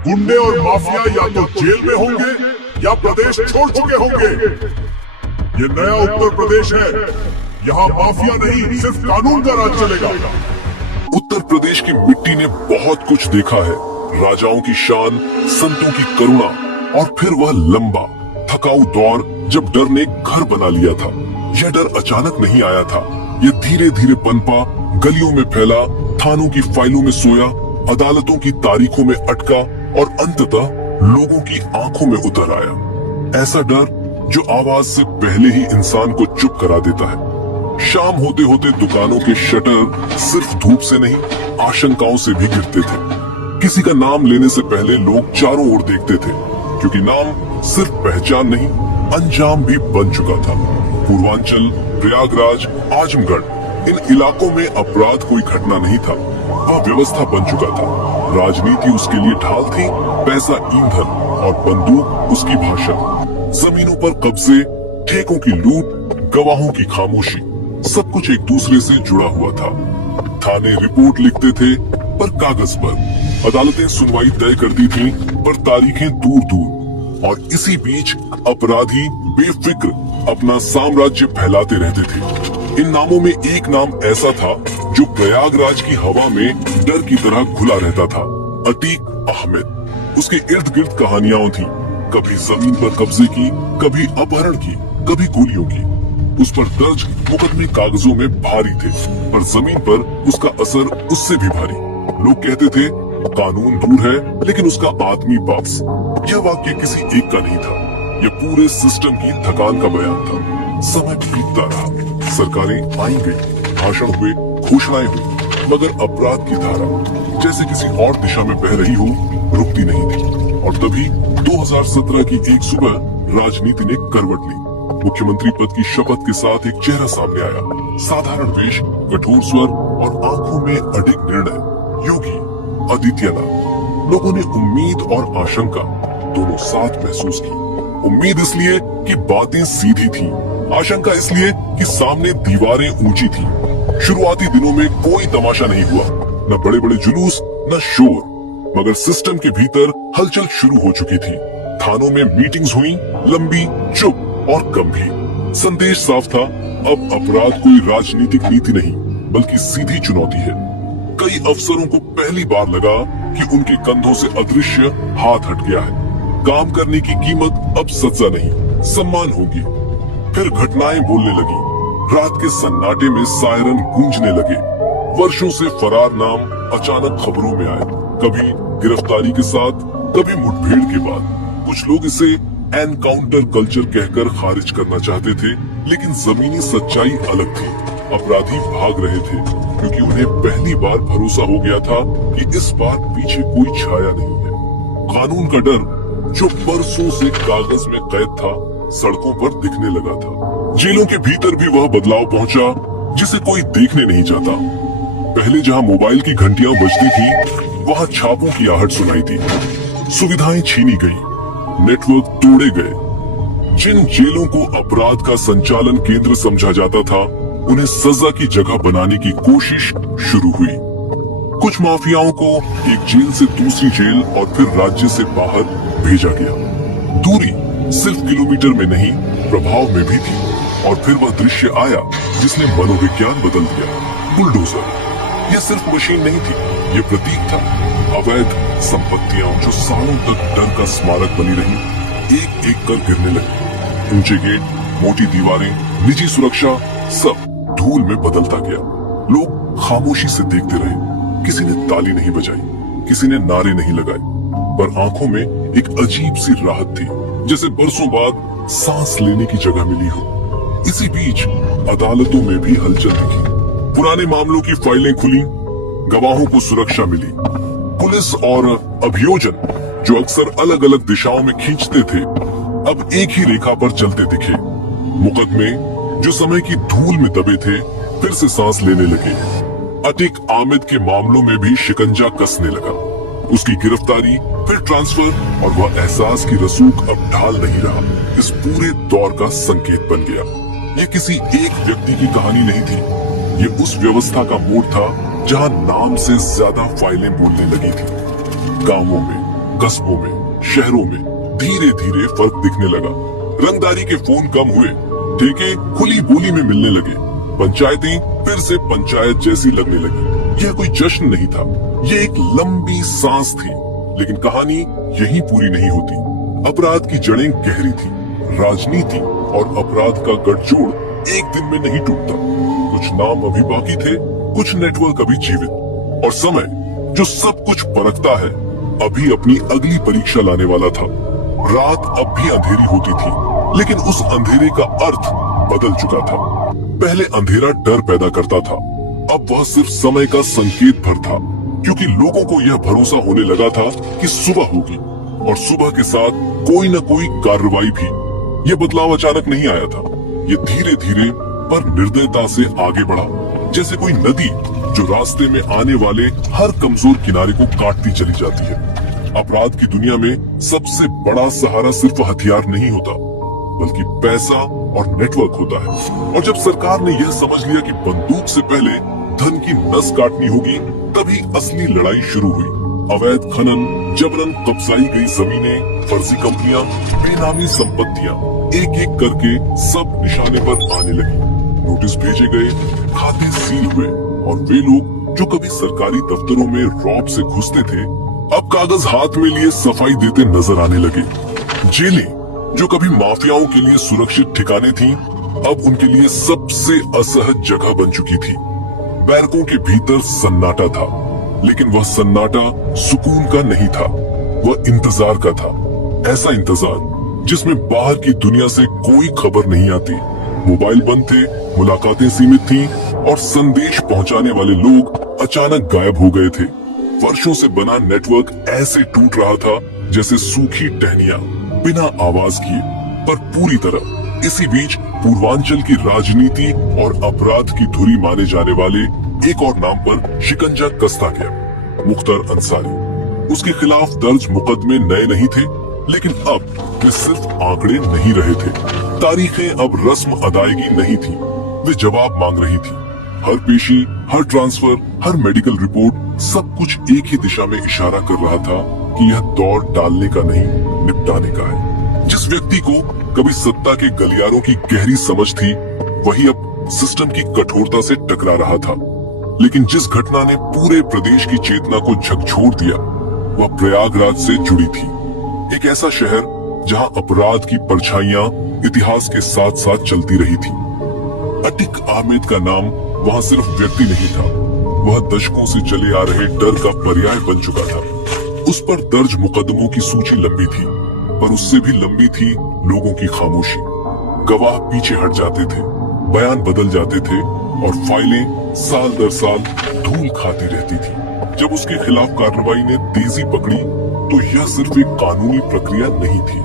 गुंडे और माफिया या तो जेल में होंगे या प्रदेश छोड़ चुके होंगे। ये नया उत्तर प्रदेश है, यहाँ माफिया नहीं सिर्फ कानून का राज चलेगा। उत्तर प्रदेश की मिट्टी ने बहुत कुछ देखा है, राजाओं की शान, संतों की करुणा और फिर वह लंबा थकाऊ दौर जब डर ने घर बना लिया था। यह डर अचानक नहीं आया था, यह धीरे धीरे पनपा, गलियों में फैला, थानों की फाइलों में सोया, अदालतों की तारीखों में अटका और अंततः लोगों की आंखों में उतर आया। ऐसा डर जो आवाज से पहले ही इंसान को चुप करा देता है। शाम होते होते दुकानों के शटर सिर्फ धूप से नहीं, आशंकाओं से भी गिरते थे। किसी का नाम लेने से पहले लोग चारों ओर देखते थे, क्योंकि नाम सिर्फ पहचान नहीं, अंजाम भी बन चुका था। पूर्वांचल, प्रयागराज, आजमगढ़, इन इलाकों में अपराध कोई घटना नहीं था, वह व्यवस्था बन चुका था। राजनीति उसके लिए ढाल थी, पैसा ईंधन और बंदूक उसकी भाषा। जमीनों पर कब्जे, ठेकों की लूट, गवाहों की खामोशी, सब कुछ एक दूसरे से जुड़ा हुआ था। थाने रिपोर्ट लिखते थे पर कागज पर, अदालतें सुनवाई तय करती थीं पर तारीखें दूर दूर, और इसी बीच अपराधी बेफिक्र अपना साम्राज्य फैलाते रहते थे। इन नामों में एक नाम ऐसा था जो प्रयागराज की हवा में डर की तरह घुला रहता था, अतीक अहमद। उसके इर्द गिर्द कहानियां थीं, कभी जमीन पर कब्जे की, कभी अपहरण की, कभी गोलियों की। उस पर दर्ज मुकदमे कागजों में भारी थे, पर जमीन पर उसका असर उससे भी भारी। लोग कहते थे कानून दूर है लेकिन उसका आदमी पास। यह वाक्य किसी एक का नहीं था, यह पूरे सिस्टम की थकान का बयान था। समय बीतता रहा, सरकारें आई गई, भाषण हुए, घोषणाएं हुई, मगर अपराध की धारा जैसे किसी और दिशा में बह रही हो, रुकती नहीं थी। और तभी 2017 की एक सुबह राजनीति ने करवट ली। मुख्यमंत्री पद की शपथ के साथ एक चेहरा सामने आया, साधारण वेश, कठोर स्वर और आंखों में अडिग निर्णय। योगी आदित्यनाथ। लोगों ने उम्मीद और आशंका दोनों साथ महसूस की। उम्मीद इसलिए कि बातें सीधी थीं, आशंका इसलिए कि सामने दीवारें ऊंची थीं। शुरुआती दिनों में कोई तमाशा नहीं हुआ, न बड़े बड़े जुलूस, न शोर, मगर सिस्टम के भीतर हलचल शुरू हो चुकी थी। थानों में मीटिंग्स हुई, लंबी, चुप और गंभीर। संदेश साफ था, अब अपराध कोई राजनीतिक नीति नहीं बल्कि सीधी चुनौती है। कई अफसरों को पहली बार लगा कि उनके कंधों से अदृश्य हाथ हट गया है। काम करने की कीमत अब सजा नहीं, सम्मान होगी। फिर घटनाएं बोलने लगी, रात के सन्नाटे में सायरन गूंजने लगे। वर्षों से फरार नाम अचानक खबरों में आए, कभी गिरफ्तारी के साथ, कभी मुठभेड़ के बाद। कुछ लोग इसे एनकाउंटर कल्चर कहकर खारिज करना चाहते थे, लेकिन जमीनी सच्चाई अलग थी। अपराधी भाग रहे थे क्योंकि उन्हें पहली बार भरोसा हो गया था कि इस बार पीछे कोई छाया नहीं है। कानून का डर जो बरसों से कागज में कैद था, सड़कों पर दिखने लगा था। जेलों के भीतर भी वह बदलाव पहुंचा जिसे कोई देखने नहीं चाहता। पहले जहां मोबाइल की घंटियां बजती थी, वहां छापों की आहट सुनाई थी। सुविधाएं छीनी गई, नेटवर्क तोड़े गए। जिन जेलों को अपराध का संचालन केंद्र समझा जाता था, उन्हें सजा की जगह बनाने की कोशिश शुरू हुई। कुछ माफियाओं को एक जेल से दूसरी जेल और फिर राज्य से बाहर भेजा गया। दूरी सिर्फ किलोमीटर में नहीं, प्रभाव में भी थी। और फिर वह दृश्य आया जिसने मनोविज्ञान बदल दिया। बुलडोजर। यह सिर्फ मशीन नहीं थी, यह प्रतीक था। अवैध संपत्तियां जो सालों तक डर का स्मारक बनी रही, एक एक कर गिरने लगी। ऊंचे गेट, मोटी दीवारें, निजी सुरक्षा, सब धूल में बदलता गया। लोग खामोशी से देखते रहे। किसी ने ताली नहीं बजाई, किसी ने नारे नहीं लगाए, पर आंखों में एक अजीब सी राहत थी, जैसे बरसों बाद सांस लेने की जगह मिली हो। इसी बीच अदालतों में भी हलचल दिखी। पुराने मामलों की फाइलें खुली, गवाहों को सुरक्षा मिली। पुलिस और अभियोजन जो अक्सर अलग अलग दिशाओं में खींचते थे, अब एक ही रेखा पर चलते दिखे। मुकदमे जो समय की धूल में दबे थे, फिर से सांस लेने लगे। अतीक अहमद के मामलों में भी शिकंजा कसने लगा। उसकी गिरफ्तारी, फिर ट्रांसफर, और वह एहसास की रसूख अब ढाल नहीं रहा, इस पूरे दौर का संकेत बन गया। ये किसी एक व्यक्ति की कहानी नहीं थी, ये उस व्यवस्था का मोड़ था जहां नाम से ज्यादा फाइलें बोलने लगी थी। गांवों में, कस्बों में, शहरों में धीरे धीरे फर्क दिखने लगा। रंगदारी के फोन कम हुए, ठेके खुली बोली में मिलने लगे, पंचायतें फिर से पंचायत जैसी लगने लगी। यह कोई जश्न नहीं था, यह एक लंबी सांस थी। लेकिन कहानी यही पूरी नहीं होती। अपराध की जड़ें गहरी थी। राजनीति और अपराध का गठजोड़ एक दिन में नहीं टूटता। कुछ नाम अभी बाकी थे, कुछ नेटवर्क अभी जीवित, और समय जो सब कुछ परखता है अभी अपनी अगली परीक्षा लाने वाला था। रात अब भी अंधेरी होती थी, लेकिन उस अंधेरे का अर्थ बदल चुका था। पहले अंधेरा डर पैदा करता था, अब वह सिर्फ समय का संकेत भर था, क्योंकि लोगों को यह भरोसा होने लगा था कि सुबह होगी, और सुबह के साथ कोई न कोई कार्रवाई भी। यह बदलाव अचानक नहीं आया था, ये धीरे धीरे पर निर्दयता से आगे बढ़ा, जैसे कोई नदी जो रास्ते में आने वाले हर कमजोर किनारे को काटती चली जाती है। अपराध की दुनिया में सबसे बड़ा सहारा सिर्फ हथियार नहीं होता, बल्कि पैसा और नेटवर्क होता है। और जब सरकार ने यह समझ लिया कि बंदूक से पहले धन की नस काटनी होगी, तभी असली लड़ाई शुरू हुई। अवैध खनन, जबरन कब्जाई गई जमीनें, फर्जी कंपनियां, बेनामी संपत्तियां, एक एक करके सब निशाने पर आने लगी। नोटिस भेजे गए, खाते सील हुए, और वे लोग जो कभी सरकारी दफ्तरों में रौब से घुसते थे, अब कागज हाथ में लिए सफाई देते नजर आने लगे। जेलें जो कभी माफियाओं के लिए सुरक्षित ठिकाने थीं, अब उनके लिए सबसे असहज जगह बन चुकी थी। बैरकों के भीतर सन्नाटा था, लेकिन वह सन्नाटा सुकून का नहीं था, वह इंतजार का था। ऐसा इंतजार जिसमें बाहर की दुनिया से कोई खबर नहीं आती। मोबाइल बंद थे, मुलाकातें सीमित थीं, और संदेश पहुंचाने वाले लोग अचानक गायब हो गए थे। वर्षों से बना नेटवर्क ऐसे टूट रहा था जैसे सूखी टहनियां, बिना आवाज किए, पर पूरी तरह। इसी बीच पूर्वांचल की राजनीति और अपराध की धुरी माने जाने वाले एक और नाम पर शिकंजा कसता गया, मुख्तार अंसारी। उसके खिलाफ दर्ज मुकदमे नए नहीं थे, लेकिन अब वे सिर्फ आंकड़े नहीं रहे थे। तारीखें अब रस्म अदायगी नहीं थी, वे जवाब मांग रही थी। हर पेशी, हर ट्रांसफर, हर मेडिकल रिपोर्ट, सब कुछ एक ही दिशा में इशारा कर रहा था कि यह दौर टालने का नहीं, निपटाने का है। जिस व्यक्ति को कभी सत्ता के गलियारों की गहरी समझ थी, वही अब सिस्टम की कठोरता से टकरा रहा था। लेकिन जिस घटना ने पूरे प्रदेश की चेतना को झकझोर दिया, वह प्रयागराज से जुड़ी थी। एक ऐसा शहर जहां अपराध की परछाइयां इतिहास के साथ साथ चलती रही थी। अतिक अहमद का नाम वहां सिर्फ व्यक्ति नहीं था, वह दशकों से चले आ रहे डर का पर्याय बन चुका था। उस पर दर्ज मुकदमों की सूची लंबी थी, पर उससे भी लंबी थी लोगों की खामोशी। गवाह पीछे हट जाते थे, बयान बदल जाते थे, और फाइलें साल दर साल धूल खाती रहती थी। जब उसके खिलाफ कार्रवाई ने तेजी पकड़ी, तो यह सिर्फ एक कानूनी प्रक्रिया नहीं थी,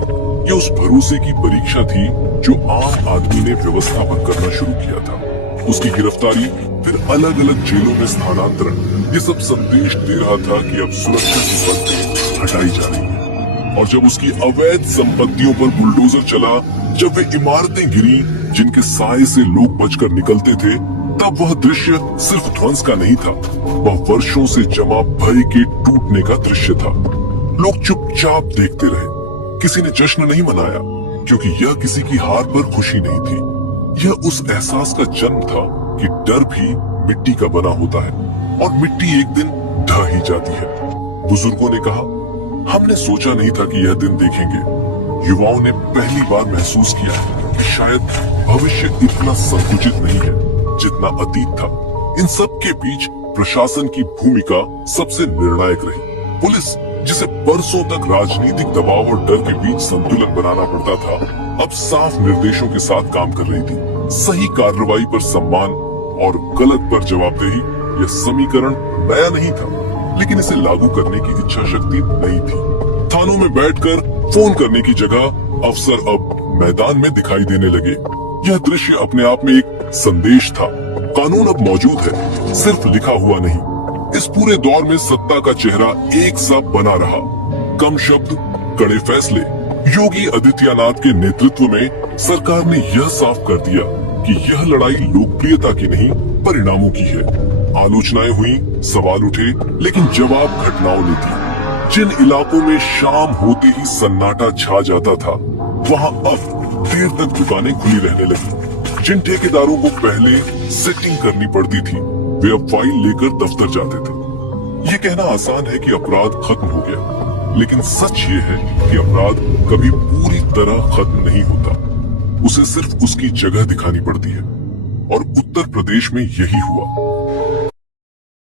यह उस भरोसे की परीक्षा थी जो आम आदमी ने व्यवस्था पर करना शुरू किया था। उसकी गिरफ्तारी, फिर अलग अलग जेलों में स्थानांतरण, ये सब संदेश दे रहा था कि अब सुरक्षा की परतें हटाई जा रही है। और जब उसकी अवैध संपत्तियों पर बुलडोजर चला, जब वे इमारतें गिरी जिनके साए से लोग बचकर निकलते थे, तब वह दृश्य सिर्फ ध्वंस का नहीं था, वह वर्षों से जमा भय के टूटने का दृश्य था। लोग चुपचाप देखते रहे, किसी ने जश्न नहीं मनाया, क्योंकि यह किसी की हार पर खुशी नहीं थी। यह उस एहसास का जन्म था कि डर भी मिट्टी का बना होता है, और मिट्टी एक दिन ढह ही जाती है। बुजुर्गों ने कहा, हमने सोचा नहीं था कि यह दिन देखेंगे। युवाओं ने पहली बार महसूस किया कि शायद भविष्य इतना संकुचित नहीं है जितना अतीत था। इन सब के बीच प्रशासन की भूमिका सबसे निर्णायक रही। पुलिस, जिसे बरसों तक राजनीतिक दबाव और डर के बीच संतुलन बनाना पड़ता था, अब साफ निर्देशों के साथ काम कर रही थी। सही कार्रवाई पर सम्मान और गलत पर जवाबदेही। यह समीकरण नया नहीं था, लेकिन इसे लागू करने की इच्छा शक्ति नहीं थी। थानों में बैठकर फोन करने की जगह अफसर अब मैदान में दिखाई देने लगे। यह दृश्य अपने आप में एक संदेश था। कानून अब मौजूद है, सिर्फ लिखा हुआ नहीं। इस पूरे दौर में सत्ता का चेहरा एक सा बना रहा। कम शब्द, कड़े फैसले। योगी आदित्यनाथ के नेतृत्व में सरकार ने यह साफ कर दिया कि यह लड़ाई लोकप्रियता की नहीं, परिणामों की है। आलोचनाएं हुई, सवाल उठे, लेकिन जवाब घटनाओं ने दी। जिन इलाकों में शाम होते ही सन्नाटा छा जाता था, वहां अब देर तक दुकानें खुली रहने लगी। जिन ठेकेदारों को पहले सेटिंग करनी पड़ती थी, वे अब फाइल लेकर दफ्तर जाते थे। ये कहना आसान है कि अपराध खत्म हो गया, लेकिन सच ये है कि अपराध कभी पूरी तरह खत्म नहीं होता। उसे सिर्फ उसकी जगह दिखानी पड़ती है, और उत्तर प्रदेश में यही हुआ।